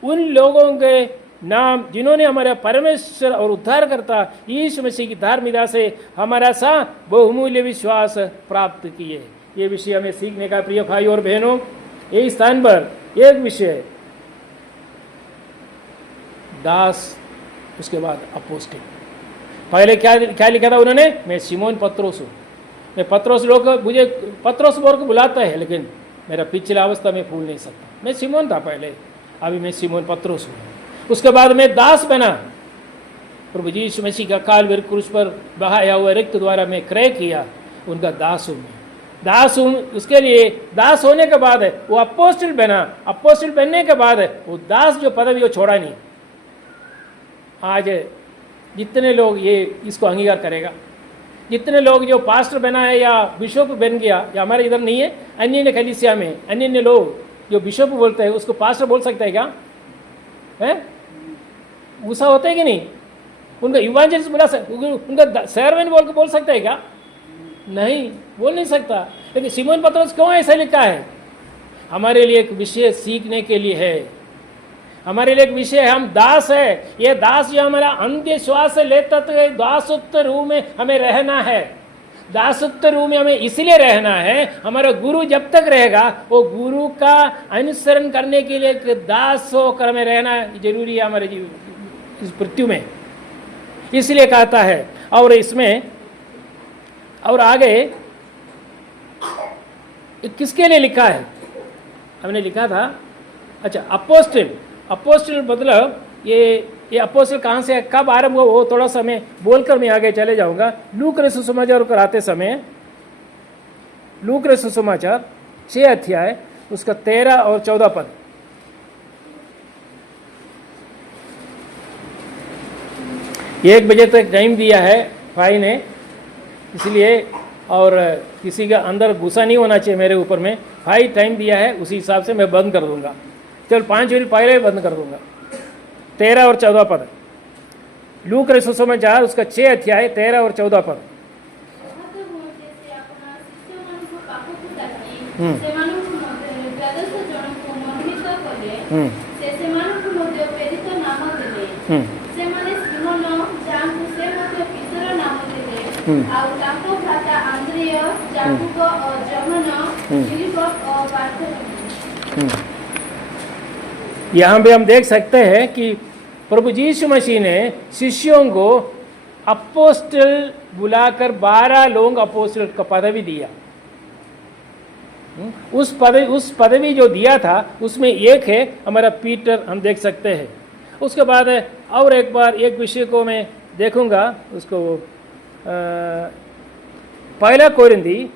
उन लोगों के नाम जिन्होंने हमारा परमेश्वर और उद्धारकर्ता यीशु मसीह की धार्मिकता से हमारा सा बहुमूल्य विश्वास प्राप्त किए। ये विषय हमें सीखने का, प्रिय भाई और बहनों। यही स्थान पर एक विषय दास, उसके बाद अपोस्टल। पहले क्या लिखा था उन्होंने? मैं सिमोन पत्रोस हूँ। मैं पत्रोस, लोग मुझे पत्रोस बोल के बुलाता है, लेकिन मेरा पिछला अवस्था में भूल नहीं सकता। मैं सिमोन था पहले, अभी मैं सिमोन पत्रोस हूँ। उसके बाद मैं दास बना, प्रभु यीशु मसीह का कालवरी क्रूस पर बहाया हुआ रक्त द्वारा मैं क्रय किया, उनका दास हूँ। दास हूँ, उसके लिए दास होने के बाद है वो अपोस्टल बना। अपोस्टल बनने के बाद है वो दास जो पदवी वो छोड़ा नहीं। आज जितने लोग ये इसको अंगीकार करेगा, जितने लोग जो पास्टर बना है या बिशप बन गया, या हमारे इधर नहीं है, अन्य कलीसिया में अन्य लोग जो बिशप बोलते हैं उसको पास्टर बोल सकता है क्या? है? गुस्सा होता है कि नहीं? उनका इवांजलिस्ट बोला, उनका सर्वेंट बोल सकता है क्या? नहीं, बोल नहीं सकता। लेकिन सिमोन पत्रोस क्यों ऐसा लिखा है? हमारे लिए एक विषय सीखने के लिए है, हमारे लिए एक विषय है। हम दास है, ये दास जो हमारा अंत्य श्वास लेता तो दासत्व रूप में हमें रहना है। दासत्व रूप में हमें इसलिए रहना है, हमारा गुरु जब तक रहेगा वो गुरु का अनुसरण करने के लिए दास होकर हमें रहना जरूरी है हमारे इस पृथ्वी में। इसलिए कहता है। और इसमें और आगे किसके लिए लिखा है? हमने लिखा था, अच्छा, अपोस्टल मतलब ये अपोस्टल कहाँ से कब आरंभ हुआ वो थोड़ा सा मैं बोलकर मैं आगे चले जाऊंगा। लूक रचित सुसमाचार पर आते समय, लूक रचित सुसमाचार 6 अध्याय उसका 13 और 14 पद। एक बजे तक टाइम दिया है भाई ने, इसलिए और किसी का अंदर गुस्सा नहीं होना चाहिए मेरे ऊपर में। 5 टाइम दिया है, उसी हिसाब से मैं बंद कर दूंगा। चल 5 मिनट पहले ही बंद कर दूंगा। 13 और 14 पद, लूक सुसमाचार उसका 6 अध्याय 13 और 14 पद। यहाँ भी हम देख सकते हैं कि प्रभु यीशु मसीह ने शिष्यों को अपोस्टल बुलाकर 12 लोग अपोस्टल का पदवी दिया। उस पदवी जो दिया था उसमें एक है हमारा पीटर, हम देख सकते हैं। उसके बाद और एक बार एक विषय को मैं देखूंगा, उसको पहला कोरिंथी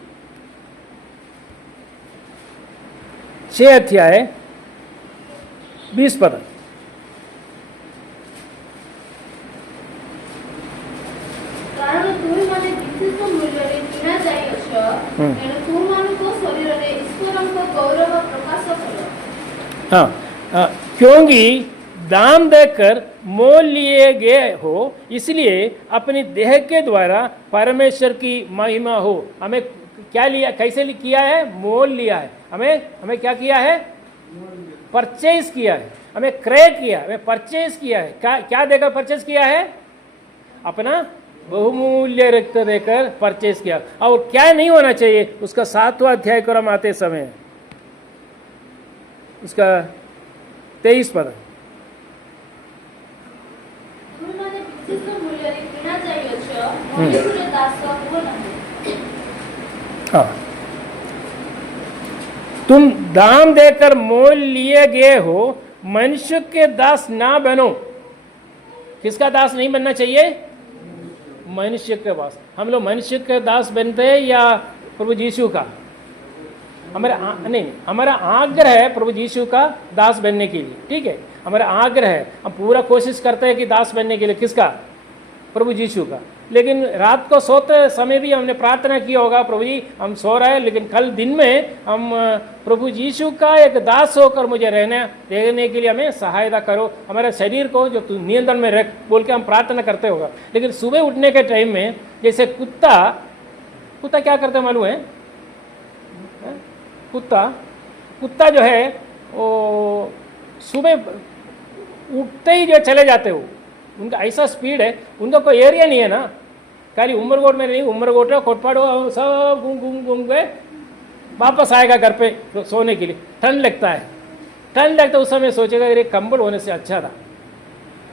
6 अध्याय 20 पद। हाँ, क्योंकि दाम देकर मोल लिए गए हो, इसलिए अपनी देह के द्वारा परमेश्वर की महिमा हो। हमें क्या लिया, कैसे किया है? मोल लिया है। हमें क्या किया है? परचेज किया है। हमें क्रय किया, हमें परचेज किया है। क्या देकर परचेज किया है? अपना बहुमूल्य रक्त देकर परचेज किया। और क्या नहीं होना चाहिए? उसका 7वां अध्याय को हम आते समय उसका 23 पद। हाँ, तुम दाम देकर मोल लिए गए हो, मनुष्य के दास ना बनो। किसका दास नहीं बनना चाहिए? मनुष्य के दास। हम लोग मनुष्य के दास बनते हैं या प्रभु यीशु का? हमारा आग्रह है प्रभु यीशु का दास बनने के लिए। ठीक है, हमारा आग्रह है, हम पूरा कोशिश करते हैं कि दास बनने के लिए। किसका? प्रभु यीशु का। लेकिन रात को सोते समय भी हमने प्रार्थना किया होगा, प्रभु जी हम सो रहे हैं, लेकिन कल दिन में हम प्रभु यीशु का एक दास होकर मुझे रहने के लिए हमें सहायता करो। हमारे शरीर को जो तू नियंत्रण में रख बोल के हम प्रार्थना करते होगा। लेकिन सुबह उठने के टाइम में जैसे कुत्ता क्या करते मालूम है? कुत्ता जो है वो सुबह उठते ही जो चले जाते हो, उनका ऐसा स्पीड है, उनका कोई एरिया नहीं है ना। खाली उमरकोट में नहीं, उमरकोट कोटपाड़ो सब घूम के वापस आएगा घर पे सोने के लिए। ठंड लगता है उस समय सोचेगा ये कंबल होने से अच्छा था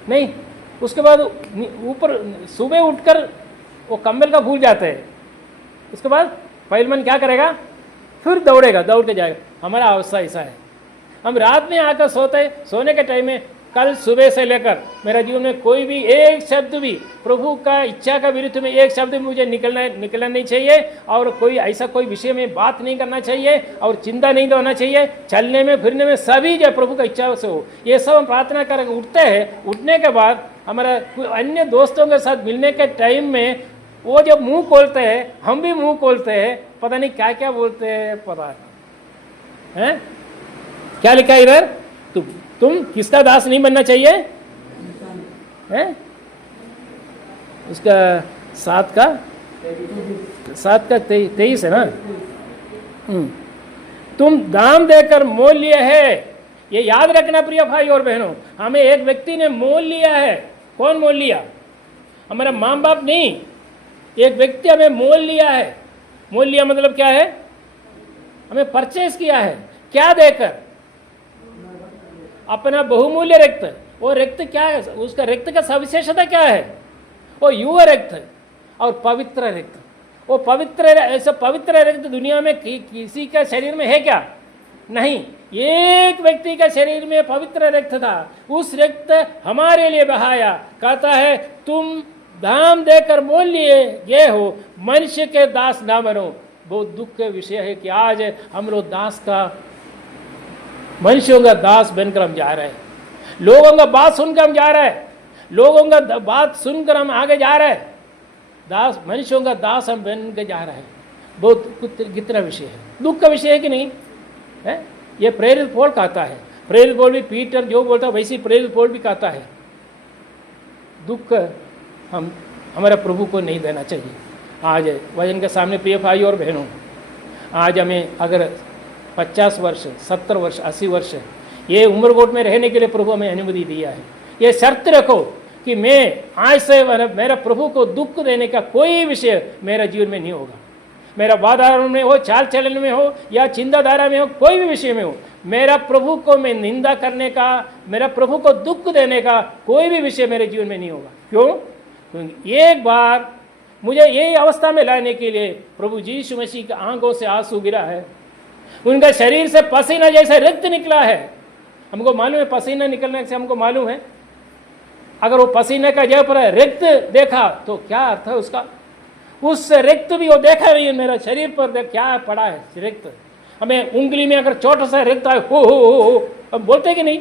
नहीं। उसके बाद ऊपर सुबह उठकर वो कंबल का भूल जाते हैं। उसके बाद पहलवान क्या करेगा? फिर दौड़ के जाएगा। हमारा अवस्था ऐसा है। हम रात में आकर सोने के टाइम में कल सुबह से लेकर मेरा जीवन में कोई भी एक शब्द भी प्रभु का इच्छा का विरुद्ध में एक शब्द भी मुझे निकलना नहीं चाहिए। और कोई ऐसा कोई विषय में बात नहीं करना चाहिए और चिंता नहीं होना चाहिए। चलने में फिरने में सभी जो प्रभु का इच्छा से हो, ये सब हम प्रार्थना करेंगे। उठते हैं, उठने के बाद हमारा अन्य दोस्तों के साथ मिलने के टाइम में वो जब मुंह खोलते हैं, हम भी मुंह खोलते हैं, पता नहीं क्या क्या बोलते हैं, पता है? क्या लिखा है इधर? तुम किसका दास नहीं बनना चाहिए? हैं? उसका 7 का 23 है ना। तुम दाम देकर मोल लिया है। ये याद रखना प्रिय भाई और बहनों, हमें एक व्यक्ति ने मोल लिया है। कौन मोल लिया? हमारा माँ बाप नहीं, एक व्यक्ति हमें मोल लिया है। मोल लिया मतलब क्या है? हमें परचेज किया है। क्या देकर? अपना बहुमूल्य रक्त। वो रक्त क्या है? उसका रक्त का सविशेषता क्या है? वो युवा रक्त है और पवित्र रक्त। वो पवित्र रक्त दुनिया में किसी का शरीर में है क्या? नहीं। एक व्यक्ति का शरीर में पवित्र रक्त था, उस रक्त हमारे लिए बहाया। कहता है तुम दाम देकर मोल लिए गए हो, मनुष्य के दास ना बनो। बहुत दुख का विषय है कि आज हम लोग मनुष्यों का दास बनकर हम जा रहे हैं। लोगों का बात सुनकर हम जा रहे हैं, लोगों का बात सुनकर हम आगे जा रहे हैं। मनुष्यों का दास हम बन के जा रहे हैं। बहुत कितना विषय है, दुख का विषय है कि नहीं है। ये प्रेरित पौल कहता है, प्रेरित पौल भी पीटर जो बोलता है वैसे ही प्रेरित पौल भी कहता है, दुख हम हमारे प्रभु को नहीं देना चाहिए। आज वचन के सामने प्रिय भाई और बहनों, आज हमें अगर 50 वर्ष 70 वर्ष 80 वर्ष ये उम्र कोट में रहने के लिए प्रभु हमें अनुमति दिया है, ये शर्त रखो कि मैं आज से मेरा प्रभु को दुख देने का कोई विषय मेरा जीवन में नहीं होगा। मेरा वातावरण में हो, चाल चलन में हो या चिंताधारा में हो, कोई भी विषय में हो, मेरा प्रभु को मैं निंदा करने का, मेरा प्रभु को दुख देने का कोई भी विषय मेरे जीवन में नहीं होगा। क्यों? क्योंकि एक बार मुझे यही अवस्था में लाने के लिए प्रभु यीशु मसीह की आंखों से आंसू गिरा है, उनका शरीर से पसीना जैसे रक्त निकला है। हमको मालूम है पसीना निकलने से हमको मालूम है, अगर वो पसीने का जगह पर रक्त देखा तो क्या अर्थ है उसका, उस रक्त भी वो देखा नहीं है मेरा शरीर पर क्या पड़ा है रक्त। हमें उंगली में अगर छोटा सा रक्त आए हो हम बोलते कि नहीं,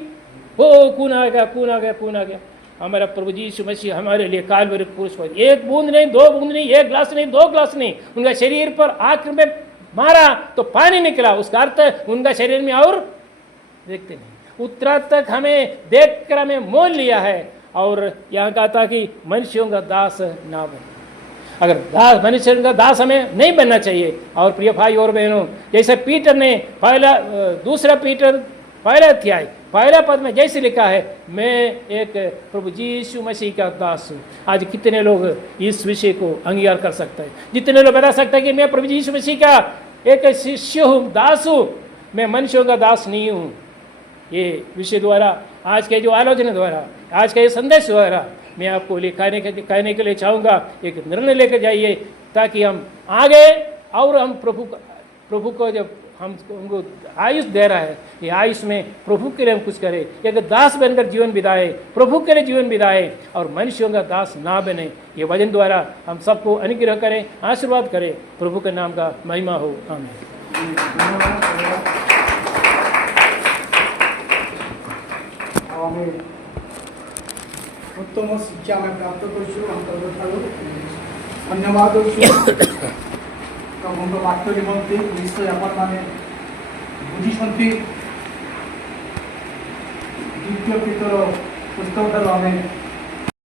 हो खून आ गया खून आ गया खून आ गया। हमारा प्रभु यीशु मसीह हमारे लिए कालवरी क्रूस पर एक बूंद नहीं, दो बूंद नहीं, एक गिलास नहीं, दो गिलास नहीं, उनका शरीर पर आंख में मारा तो पानी निकला, उसका अर्थ उनका शरीर में और देखते नहीं। उत्तरा तक हमें देख कर हमें मोल लिया है। और यहाँ कहा था कि मनुष्यों का दास ना बने। अगर दास मनुष्य का दास हमें नहीं बनना चाहिए। और प्रिय भाई और बहनों, जैसे पीटर ने दूसरा पीटर पहला अध्याय पहला पद में जैसे लिखा है, मैं एक प्रभु यीशु मसीह का दास हूँ। आज कितने लोग इस विषय को अंगीकार कर सकते हैं? जितने लोग बता सकते हैं कि मैं प्रभु यीशु मसीह का एक शिष्य हूँ, दास हूँ, मैं मनुष्यों का दास नहीं हूँ। ये विषय द्वारा, आज के जो आलोचना द्वारा, आज के संदेश द्वारा मैं आपको कहने के लिए चाहूँगा, एक निर्णय लेकर जाइए ताकि हम आगे और हम प्रभु को जब हमको आयुष दे रहा है, ये आयुष में प्रभु के लिए हम कुछ करें, एक दास बनकर जीवन बिताए, प्रभु के लिए जीवन बिताए और मनुष्यों का दास ना बने। ये वचन द्वारा हम सबको अनुग्रह करें, आशीर्वाद करें। प्रभु के नाम का महिमा हो। आमीन। उत्तम शिक्षा में प्राप्त कर धन्यवाद तो वाक्य निमंते निश्चय अपन माने बुझी द्वितीय पीतर पुस्तक आम